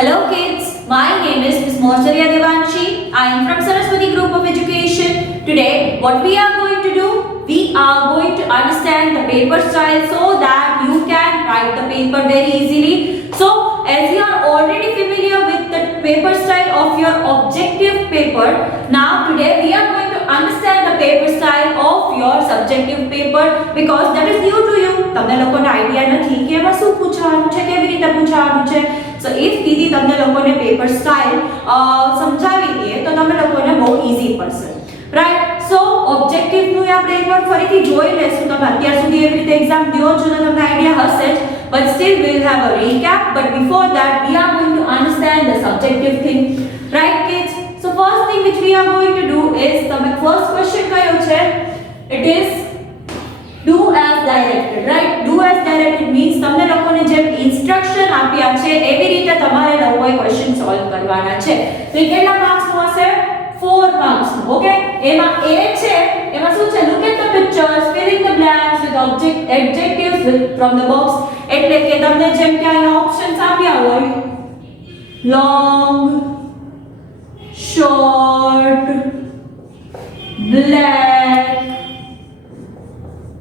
Hello kids, my name is Ms. Morsarya Devanshi. I am from Saraswati Group of Education. Today, what we are going to do? We are going to understand the paper style so that you can write the paper very easily. So, as you are already familiar with the paper style of your objective paper, now today we are going to understand the paper style of your subjective paper because that is new to you. તમને લોકોને આઈડિયા નથી કે એમાં શું પૂછવાનું છે, કેવી રીતે પૂછવાનું છે. So if દીદી તમને લોકોને પેપર સ્ટાઇલ સમજાવી દે તો તમે લોકોને બહુ ઈઝી પડશે, રાઈટ? સો ઓબ્જેક્ટિવનું આપણે એકવાર ફરીથી જોઈ લેશું. તમે અત્યાર સુધી એવી રીતે એક્ઝામ દ્યો છો તો તમને આઈડિયા હશે જ, but still we'll have a recap. But before that we are going to understand the subjective thing, right kids? So first thing which we are going to do is તમે first question કયો છે? It is do as directed, right? Do as directed means તમને લોકોને જે ઇન્સ્ટ્રક્શન આપ્યા છે એવી રીતે તમારે લોકોએ ક્વેશ્ચન સોલ્વ કરવાના છે. તો એ કેટલા માર્ક્સનું હશે? 4 માર્ક્સનું. ઓકે, એમાં A છે, એમાં શું છે? Look at the pictures, fill in the blanks with adjectives from the box. એટલે કે તમને જેમ કે આના ઓપ્શન્સ આપ્યા હોય long, short, black.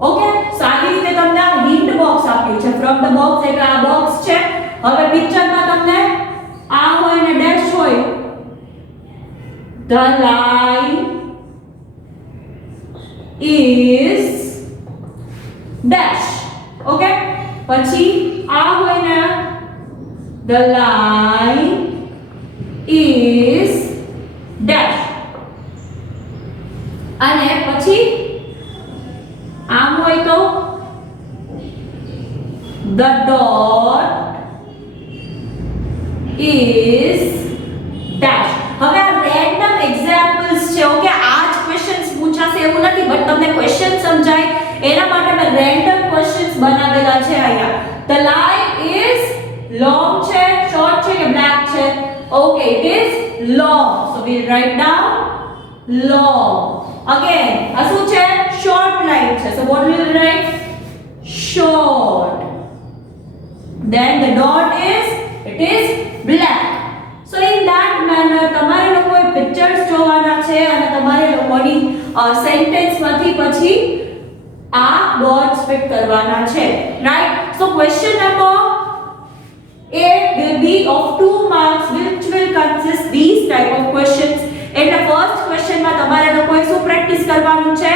Okay, so આવી રીતે તમને આ હિન્ટ બોક્સ આપ્યું છે. ફ્રોમ ધ બોક્સ એટલે આ બોક્સ છે. હવે પિક્ચરમાં તમને આ હોય ને ડેશ હોય. The line is dash. Okay, પછી આ હોય ને the line is dash. અને પછી આમ હોય તો the dot is dash. હવે આ રેન્ડમ એક્ઝામ્પલ્સ છે. ઓકે, આ જ ક્વેશ્ચન્સ પૂછાશે એવું નથી, બટ તમને ક્વેશ્ચન સમજાય એના માટે મેં રેન્ડમ ક્વેશ્ચન્સ બનાવેલા છે અહીંયા. the line is long છે, short છે કે black છે? Okay, it is long, so we'll write down long. Again, આ શું છે? Short line છે. So what will we write? Short. Then the dot is, it is black. So in that manner તમારે લોકોએ પિક્ચર્સ જોવાના છે અને તમારે લોકોની સેન્ટેન્સ માંથી પછી આ વર્ડ્સ ફિટ કરવાના છે, right? So question number A will be of 2 marks which will consist these type of questions. એટલે ફર્સ્ટ ક્વેશ્ચનમાં તમારે લોકોએ શું પ્રેક્ટિસ કરવાનું છે?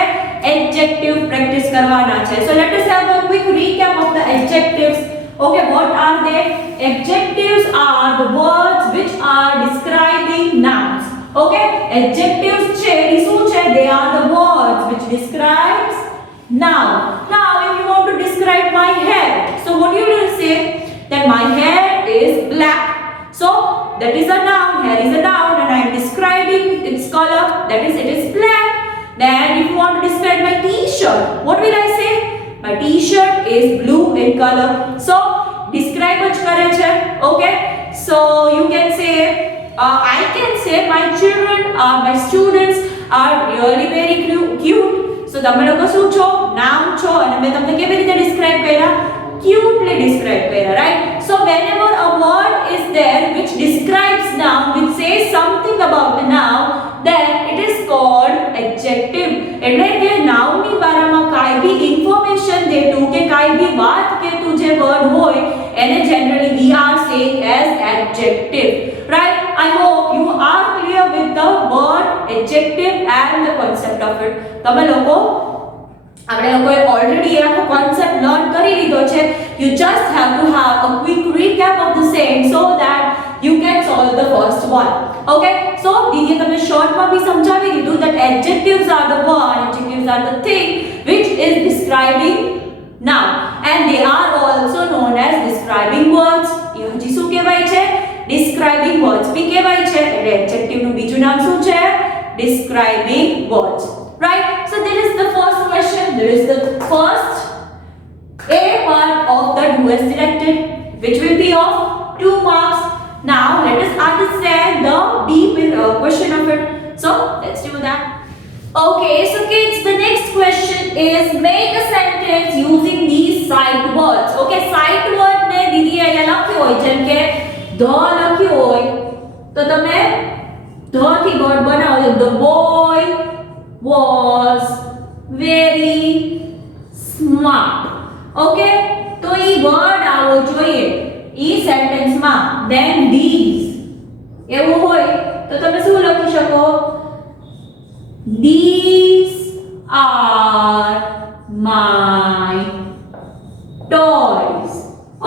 એડજેક્ટિવ પ્રેક્ટિસ કરવાના છે. So let us have a quick recap of the adjectives. Okay, what are they? Adjectives are the words which are describing nouns. Okay, adjectives છે એ શું છે? They are the words which describes noun. Now if you want to describe my hair, so what you will say? That my hair is black. So that is a noun. Hair is a noun and I am describing its color, that is it is black. Then if you want to describe my t-shirt, what will I say? My t-shirt is blue in color. So describe which કરે છે. Okay, so you can say I can say my children are, my students are really very cute. So તમે લોકો શું છો? નામ છો અને મેં તમને કેવી રીતે ડિસ્ક્રાઇબ કર્યા? Cutely describe કર્યા, right? So whenever a word is there which describes noun, which says something about the noun, then it is called adjective. એટલે કે noun ની બારામાં કાઈ ભી ઇન્ફોર્મેશન દેતું કે કાઈ ભી વાત કેતું જે વર્ડ હોય એને generally we are saying as adjective, right? I hope you are clear with the word adjective and the concept of it. તમે લોકો આપણે લોકોએ ઓલરેડી આખો કોન્સેપ્ટ લર્ન કરી લીધો છે. You just have to have a quick recap of the same so that you can solve the first one. Okay, so દીદીએ તમને શોર્ટમાં બી સમજાવી દીધું that adjectives are the word, adjectives are the thing which is describing noun and they are also known as describing words. એ હજી શું કહેવાય છે? Describing words બી કહેવાય છે. એટલે adjectiveનું બીજું નામ શું છે? Describing words, right? So this is the first question. There is the first A part of the do as directed, which will be of 2 marks. Now let us understand the B question of it. So let's do that. Okay, so kids, the next question is make a sentence using these sight words. Okay, sight word ને દીદી અહીંયા લખ્યો હોય જેમ કે ધ લખ્યું હોય તો તમે ધ થી વર્ડ બનાવો. The boy was very smart. Okay, તો ઈ વર્ડ આવો જોઈએ ઈ સેન્ટેન્સ માં. ધેન ધીસ એવું હોય તો તમે શું લખી શકો? These are my toys.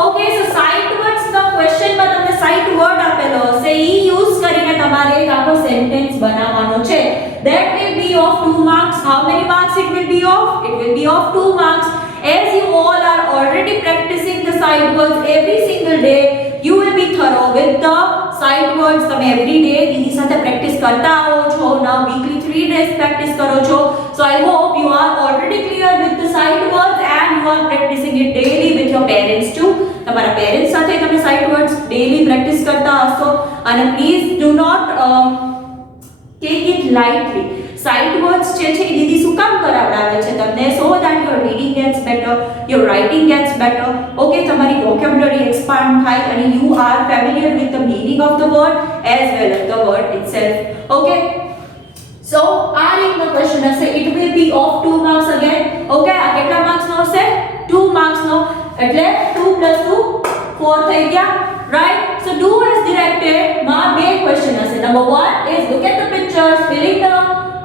Okay, so sight words નો ક્વેશ્ચન માં તમને sight word આપેલો હશે, ઈ યુઝ કરીને તમારે એક આખો સેન્ટેન્સ બનાવવાનો છે. That will be of 2 marks. How many marks it will be of? It will be of 2 marks. As you all are already practicing the sight words every single day, you will be thorough with the sight words. તમે every day દીદી સાથે પ્રેક્ટિસ કરતા આવો છો. Now weekly 3 days practice કરો છો. So I hope you are already clear with the sight words and you are practicing it daily with your parents too. તમારા પેરેન્ટ્સ સાથે તમે sight words daily પ્રેક્ટિસ કરતા હશો. અને please do not take it lightly. Sight words છે દીદી શું કામ કરાવડાવે છે તમને? so that your reading gets better, your writing gets better. Okay, તમારી vocabulary expand થાય અને you are familiar with the meaning of the word as well as the word itself. Okay, so આ રીતનો ક્વેશ્ચન હશે. it will be of 2 marks again. Okay, આ કેટલા માર્ક્સ નો હશે? 2 માર્ક્સ નો. એટલે 2 + 2 4 થઈ ગયા. right, so do as directed માં બે ક્વેશ્ચન હશે. number 1 is look at the pictures, filling the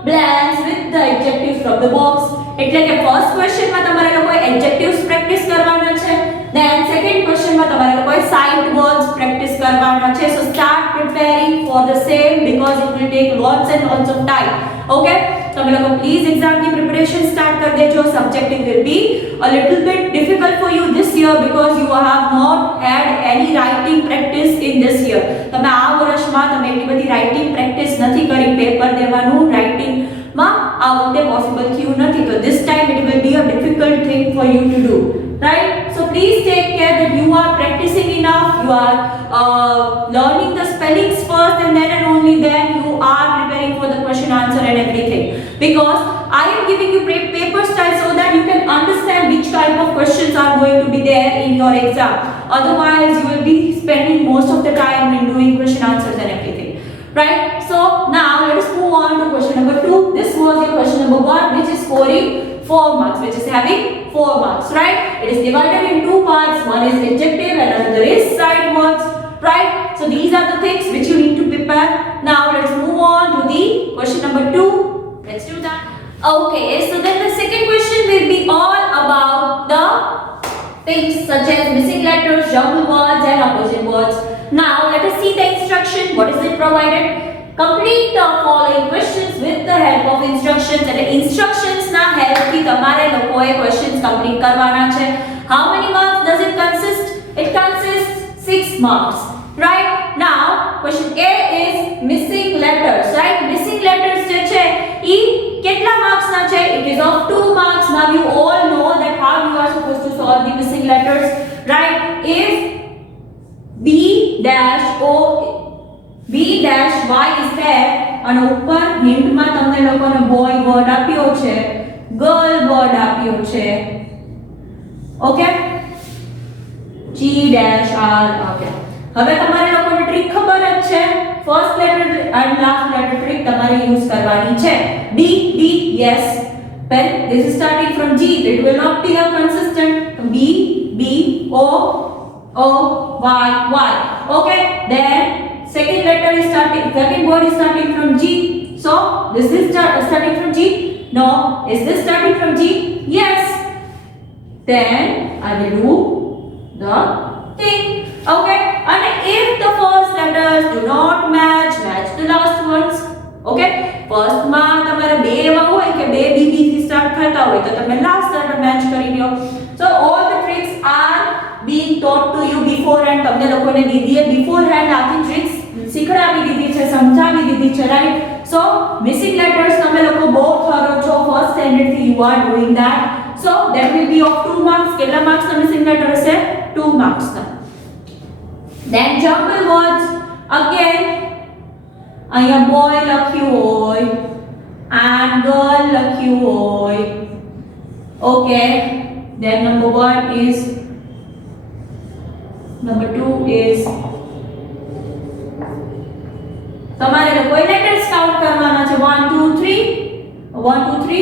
blanks with the adjectives from the box. એટલે કે ફર્સ્ટ ક્વેશ્ચન માં તમારે લોકોએ એડજેક્ટિવ્સ પ્રેક્ટિસ કરવાના છે. ધેન સેકન્ડ ક્વેશ્ચન માં તમારે લોકોએ સાઇટ વર્ડ્સ પ્રેક્ટિસ કરવાના છે. So start preparing for the same because it will take lots and lots of time. Okay, તમે લોકો પ્લીઝ એક્ઝામ ની પ્રિપરેશન સ્ટાર્ટ કરી દેજો. Subjective will be a little bit difficult for you this year because you have not had any writing practice in this year. તમે આ વર્ષમાં તમે એટલી બધી રાઇટિંગ પ્રેક્ટિસ નથી કરી. પેપર દેવાનું રાઇટિંગ માં આ વખતે પોસિબલ થયું નથી. તો this time it will be a difficult thing for you to do. Right, so please take care that you are practicing enough, you are learning the spellings first and then and only then you are preparing for the question answer and everything, because I am giving you paper style so that you can understand which type of questions are going to be there in your exam. Otherwise you will be spending most of the time in doing question answers and everything. Right, so now let us move on to question number 2. This was your question number 1, which is scoring 4 marks, which is having 4 marks. Right, it is divided in 2 parts. One is adjective and another is sight words. Right, so these are the things which you need to prepare. Now let's move on to the question number 2. Let's do that. Okay, so then the second question will be all about the things such as missing letters, jumbled words and opposite words. Now let us see the instruction. What is it provided? Complete the following questions with the help of instructions. એટલે instructions ના help થી તમારે લોકોએ questions complete કરવાના છે. How many marks does it consist? It consists 6 marks. Right, now question A is missing letters. Right, missing letters જે છે ઈ કેટલા marks ના છે? It is of 2 marks. Now you all know that how you are supposed to solve the missing letters. Right, if B-Y is there અને ઉપર હિન્ટમાં તમને લોકોને બોય વર્ડ આપ્યો છે, ગર્લ વર્ડ આપ્યો છે. Okay, G-R. ઓકે, હવે તમારે લોકોને ટ્રીક ખબર જ છે. First letter and last letter trick તમારે યુઝ કરવાની છે. D, yes. When this is starting from G, it will not be a consistent. B, O, Y. Okay, then second letter is starting, second word is starting from G. So this is starting from G. No, is this starting from G? Yes. Then I will do the thing. Okay, and if the first letters do not match the last ones. Okay, first માં તમારે બે એવા હોય કે બે BB થી સ્ટાર્ટ થતા હોય તો તમે લાસ્ટ લેટર મેચ કરી લ્યો. So all the tricks are being taught to you beforehand. તમને લોકોને દીદીએ beforehand આખી tricks શીખડાવી દીધી છે, સમજાવી દીધી છે. રાઈટ, સો મિસિંગ લેટર્સ તમે લોકો બહુ થરો છો. ફર્સ્ટ સ્ટેન્ડર્ડ થી you are doing that. So that will be of 2 marks. કેટલા માર્ક્સ ના મિસિંગ લેટર હશે? 2 marks ના. Then jumble words again. અહીંયા boy લખ્યું હોય and girl લખ્યું હોય. Okay, then number 2 is તમારે લોકોએ લેટર્સ કાઉન્ટ કરવાના છે 1 2 3 1 2 3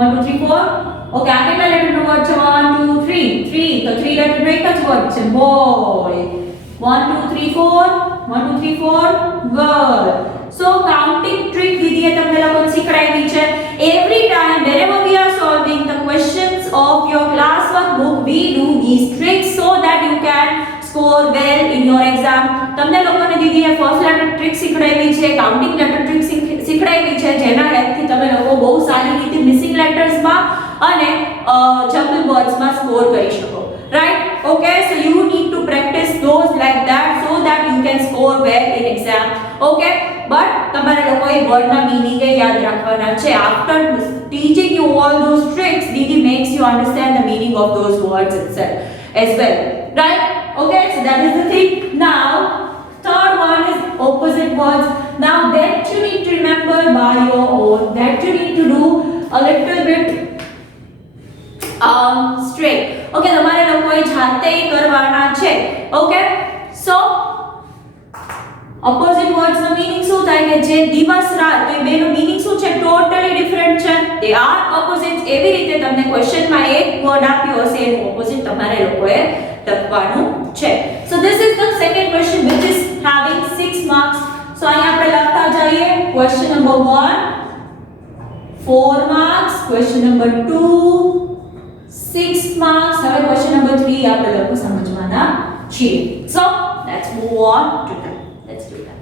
1 2 3 4 ઓકે આ કેટલા લેટરનો વર્ડ છે 1 2 3 3 તો 3 લેટરનો એક જ વર્ડ છે બોય 1 2 3 4 1 2 3 4 girl so counting trick દીદીએ તમને લોકોને શીખડાવી છે every time whenever we are solving the questions of your classwork book we do these tricks so that you can score well in your exam તમને લોકોને દીદીએ ફર્સ્ટ લેટર ટ્રિક શીખડાવી છે કાઉન્ટિંગ લેટર ટ્રિક શીખડાવી છે જેના હેલ્પથી તમે લોકો બહુ સારી રીતે મિસિંગ લેટર્સમાં અને જમ્બલ વર્ડ્સમાં સ્કોર કરી શકો right okay so you need to practice those like that so that you can score well in exam okay but તમારે લોકોએ વર્ડના મીનિંગ યાદ રાખવાના છે after teaching you all those tricks didi makes you understand the meaning of those words itself as well right okay so that is the thing now third one is opposite words now that you need to remember by your own that you need to do a little bit straight okay તમારે લોકોએ જાતે કરવાના છે okay so opposite words નો મીનિંગ શું થાય કે જે દિવસ રાત તો એ બેનો મીનિંગ શું છે ટોટલી ડિફરન્ટ છે they are opposites એવી રીતે તમને ક્વેશ્ચનમાં એક વર્ડ આપ્યો હશે એનું ઓપોઝિટ તમારે લોકોએ લખવાનું છે so this is the second question which is having 6 marks so અહીં આપણે લખતા જઈએ question number 1 4 marks question number 2 6 marks હવે question number 3 આપણે લોકો સમજવાના છીએ so let's move on to that let's do that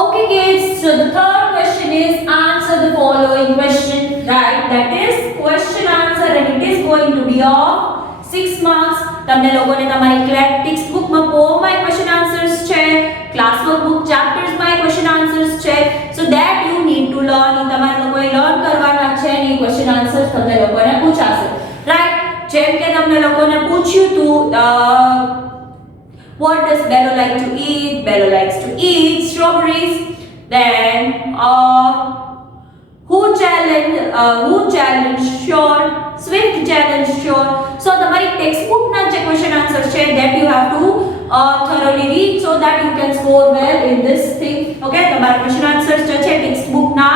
okay kids so the third question is answer the following question right that is question answer and it is going to be of 6 marks તમને લોકોને તમારી ટેક્સ્ટ બુકમાં પોમમાં question answers છે classwork book ચેપ્ટર્સમાં question answers છે so that you need to learn એ તમારે લોકોએ લર્ન કરવાના છે અને ક્વેશ્ચન આન્સર્સ તમને લોકોને પૂછાશે રાઈટ જેમ કે તમને લોકોને પૂછ્યું હતું what does Bello like to eat Bello likes to eat strawberries then who challenged Sean Swift challenged Sean so તમારી ટેક્સ્ટ બુકના જે ક્વેશ્ચન આન્સર છે that you have to thoroughly read so that you can score well in this thing okay તમારા question answers જે છે ટેક્સ્ટ બુકના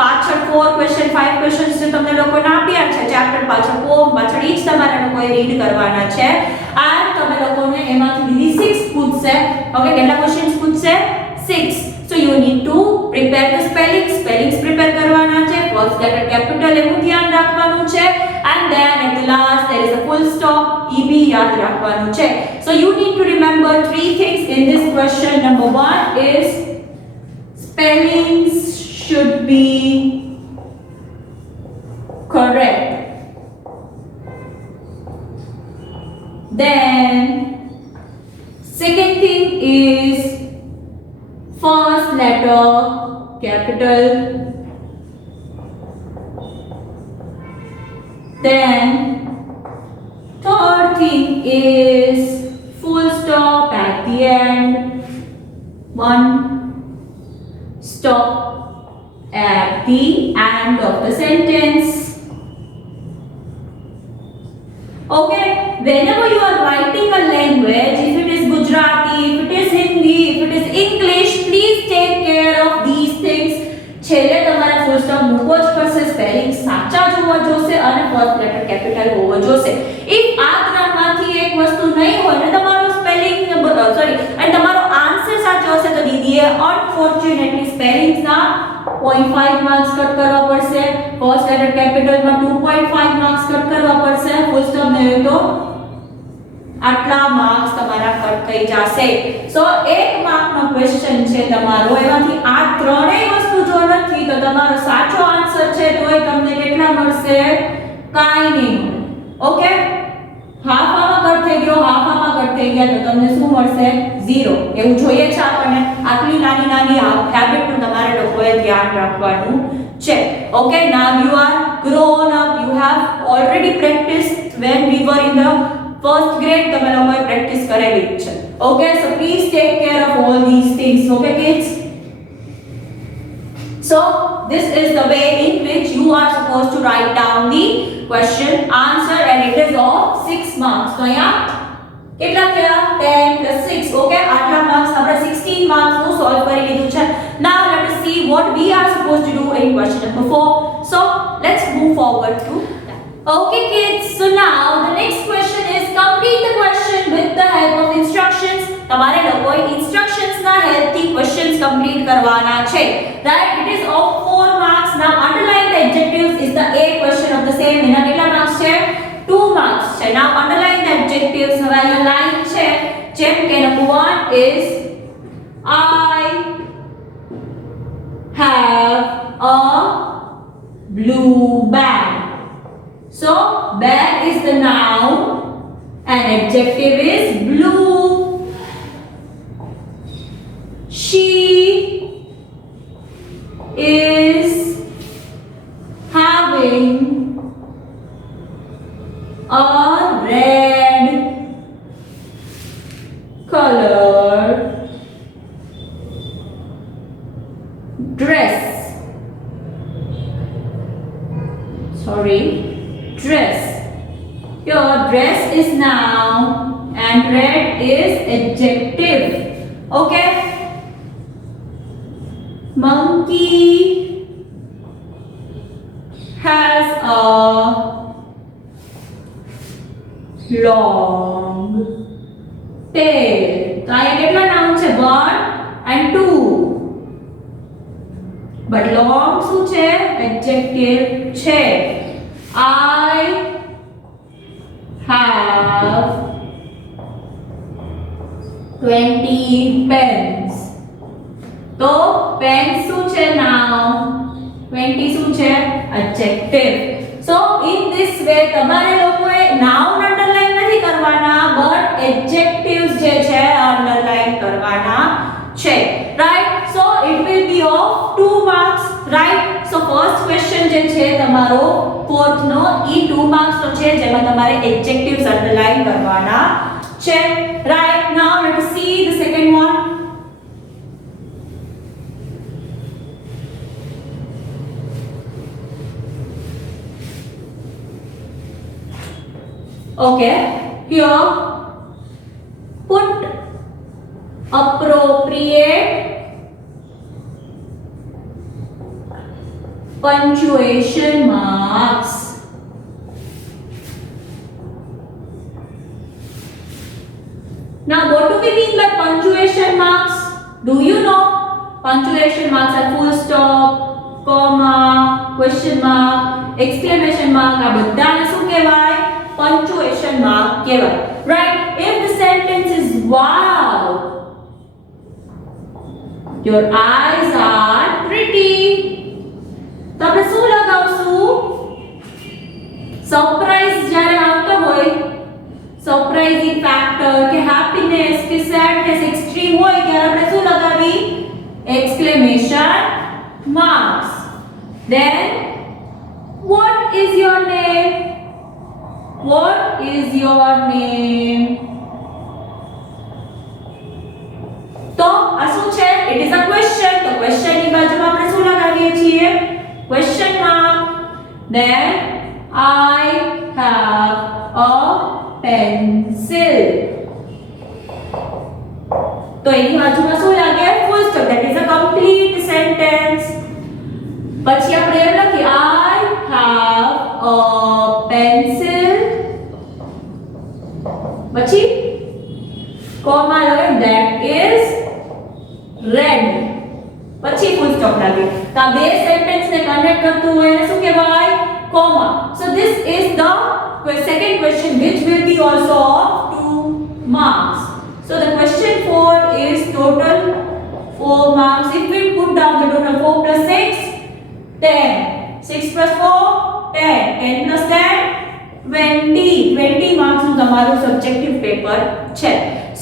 પાછળ 4 ક્વેશ્ચન 5 ક્વેશ્ચન્સ જે તમને લોકોને આપ્યા છે ચેપ્ટર પાછળ પોમ પાછળ ઈચ તમારે લોકોએ રીડ કરવાના છે અને તમે લોકોને એમાંથી દીદી 6 પૂછશે ઓકે કેટલા ક્વેશ્ચન્સ પૂછશે 6 so you need to prepare the spellings prepare કરવાના છે first letter capital એનું ધ્યાન રાખવાનું છે and then at the last there is a full stop eb યાદ રાખવાનું છે so you need to remember 3 things in this question number 1 is spellings should be correct then second thing is first letter capital then third thing is full stop at the end one stop at the end of the sentence okay whenever you are writing a language if it is Gujarati if it is Hindi if it is English please take care of these things છેલ્લે તમારે full stop મૂકવો જ પડશે સ્પેલિંગ સાચા જોવા જોશે અને first letter capital હોવો જોશે ઇફ આ ત્રણમાંથી એક વસ્તુ નહીં હોય ને તમારો સ્પેલિંગ અને તમારો આન્સર સાચો હશે તો દીદીએ અનફોર્ચ્યુનેટલી સ્પેલિંગ્સના 0.5 માર્ક્સ કટ કરવા પડશે ફર્સ્ટ લેટર કેપિટલમાં 2.5 માર્ક્સ કટ કરવા પડશે ફૂલ સ્ટોપ નહીં હોય તો આટલા માર્ક્સ તમારા કટ થઈ જશે સો 1 માર્કનો ક્વેશ્ચન છે તમારો એમાંથી આ ત્રણેય વસ્તુ જો નથી તો તમારો સાચો આન્સર છે તોય તમને કેટલા મળશે કાઈ નહીં ઓકે હાફ આમાં કટ થઈ ગયો હાફ આમાં કટ થઈ ગયા તો તમને શું મળશે 0 એવું જોઈએ છે આપણને આટલી નાની નાની હેબિટનું તમારે લોકોએ ધ્યાન રાખવાનું છે ઓકે નાઉ you are grown up you have already practiced when we were in the first grade તમે લોકોએ પ્રેક્ટિસ કરેલી છે okay so please take care of all these things okay kids so this is the way in which you are supposed to write down the question answer and it is of 6 marks so yeah કેટલા થયા 10 + 6 ઓકે આટલા માર્ક્સ આપણે 16 માર્ક્સ નું સોલ્વ કરી લીધું છે now let us see what we are supposed to do in question number 4 so let's move forward to that. Okay kids, so now the next question is complete the question with the help of instructions. તમારે લોકોએ instructions ના help થી questions complete કરવાના છે right. It is of 4 marks. Now underline the adjectives is the a question of the same. એના કેટલા માર્ક્સ છે 2 marks છે. Now underline the adjectives. હવે અહીંયા લાઈન છે જેમ કે number 1 is I have a blue bag. So bag is the noun and adjective is blue. She is having a red color dress. Dress. Your dress is noun and red is adjective. Okay. Monkey has a long tail. તો અહીંયા કેટલા નાઉન છે 1 and 2 but long શું છે adjective છે. I have 20 pens. તો pens શું છે noun 20 શું છે adjective. So in this way તમારે લોકોએ noun underline નથી કરવાના but adjectives જે છે underline કરવાના છે right. So it will be of 2 marks right. So first question જે છે તમારો fourth નો ઈ 2 marks નો છે જેમાં તમારે adjectives underline કરવાના છે right. Now let us see the second one. Okay, here put appropriate punctuation marks. Now what do we mean by punctuation marks? Do you know? Punctuation marks are full stop, comma, question mark, exclamation mark. આ બધાને શું કહેવાય punctuation mark કહેવાય right. If the sentence is wow, your eyes are pretty, તો આપણે શું લગાવશું સરપ્રાઈઝ જ્યારે આવતો હોય સરપ્રાઈઝિંગ ફેક્ટર કે હેપીનેસ કે સેડનેસ એક્સ્ટ્રીમ હોય ત્યારે આપણે શું લગાવી exclamation marks. Then what is your name? What is your name? તો આ શું છે it is a question. તો question ની બાજુમાં આપણે શું લગાવીએ છીએ question mark. Then I have a pencil. તો એની બાજુમાં શું લાગે full stop. That is a complete sentence. પછી આપણે એમ લખી I have a pencil પછી કોમા લગાવી that is red પછી full stop લાગે. તો આ બે સેન્ટેન્સ ને કનેક્ટ કરતું હોય એને શું કહેવાય comma. So this is the second question which will be also of 2 marks. So the question 4 is total 4 marks. If we put down the total 4 plus 6 10, 6 plus 4 10, 10 plus 10 20 marks નું તમારું સબ્જેક્ટિવ પેપર છે.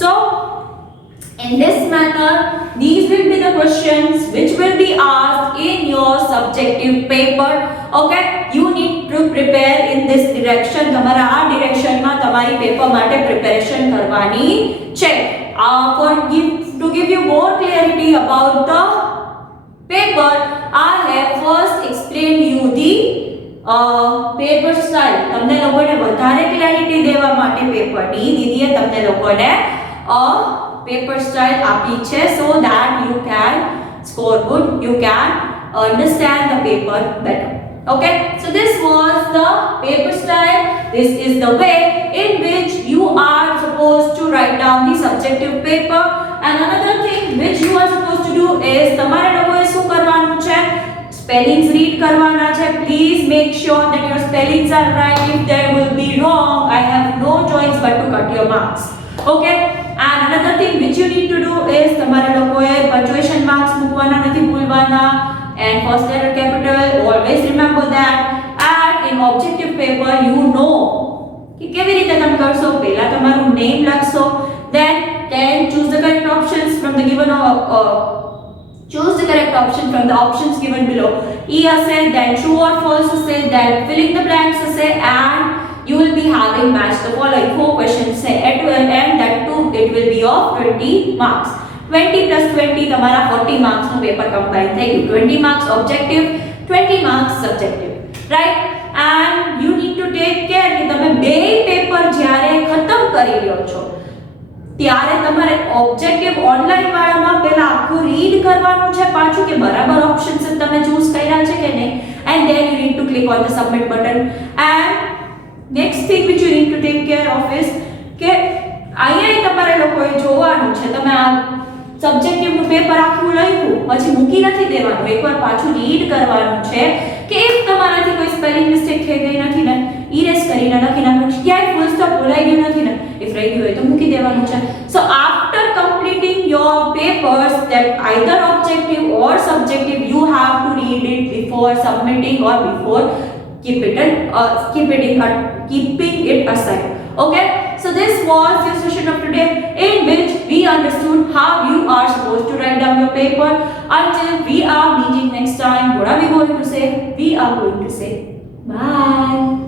So in this manner these will be the questions which will be asked in your subjective paper. Okay, you need to prepare in this direction. તમારા આ ડિરેક્શનમાં તમારી પેપર માટે પ્રિપેરેશન કરવાની છે. To give you more clarity about the paper, I have first explained you the paper style. તમને લોકોને વધારે ક્લેરિટી દેવા માટે પેપરની દીદીએ તમને લોકોને પેપર સ્ટાઇલ આપી છે so that you can score good, you can understand the paper better. Okay, so this was the paper style. This is the way in which you are supposed to write down the subjective paper. And another thing which you are supposed to do is તમારે લોકોએ શું કરવાનું છે, spellings read કરવાના છે. Please make sure that your spellings are right. If there will be wrong, I have no choice but to cut your marks. Okay, and another thing which you need to do is તમારે લોકોએ punctuation marks મૂકવાના નથી ભૂલવાના. And first letter capital, always remember that. And in objective paper you know कि કેવી રીતે તમે કરશો. પહેલા તમારું name લખશો, then choose the correct options from the given choose the correct option from the options given below. E હશે, then true or false હશે, then filling the blanks હશે, and you will be having matched the following 4 questions and that too it will be of 20 marks. 20 plus 20 તમારા 40 માર્ક્સ નું paper combine થઈ ગયું. 20 marks objective, 20 marks subjective, right. And you need to take care કે તમે બે પેપર જ્યારે ખતમ કરી લ્યો છો ત્યારે તમારે ઓબ્જેક્ટિવ ઓનલાઈન વાળામાં પહેલા આખું રીડ કરવાનું છે પાછું કે બરાબર ઓપ્શન્સ તમે ચૂઝ કર્યા છે કે નહીં. And then you need to click on the submit button. And next thing which you need to take care of is કે અહીંયા તમારે લોકોએ જોવાનું છે તમે આ સબ્જેક્ટિવનું પેપર આખું લખ્યું પછી મૂકી નથી દેવાનું, એકવાર પાછું રીડ કરવાનું છે કે if તમારાથી કોઈ સ્પેલિંગ મિસ્ટેક થઈ ગઈ નથી ને ઇરેઝ કરીને લખી નાખવાનું છે, ક્યાંય ફૂલ સ્ટોપ ભૂલાઈ ગયું નથી ને, if રહી ગયું હોય તો મૂકી દેવાનું છે. So after completing your papers that either objective or subjective you have to read it before submitting or before keeping it aside. Okay, so this was the session of today in which we understood how you are supposed to write down your paper. Until we are meeting next time, what are we going to say? We are going to say bye.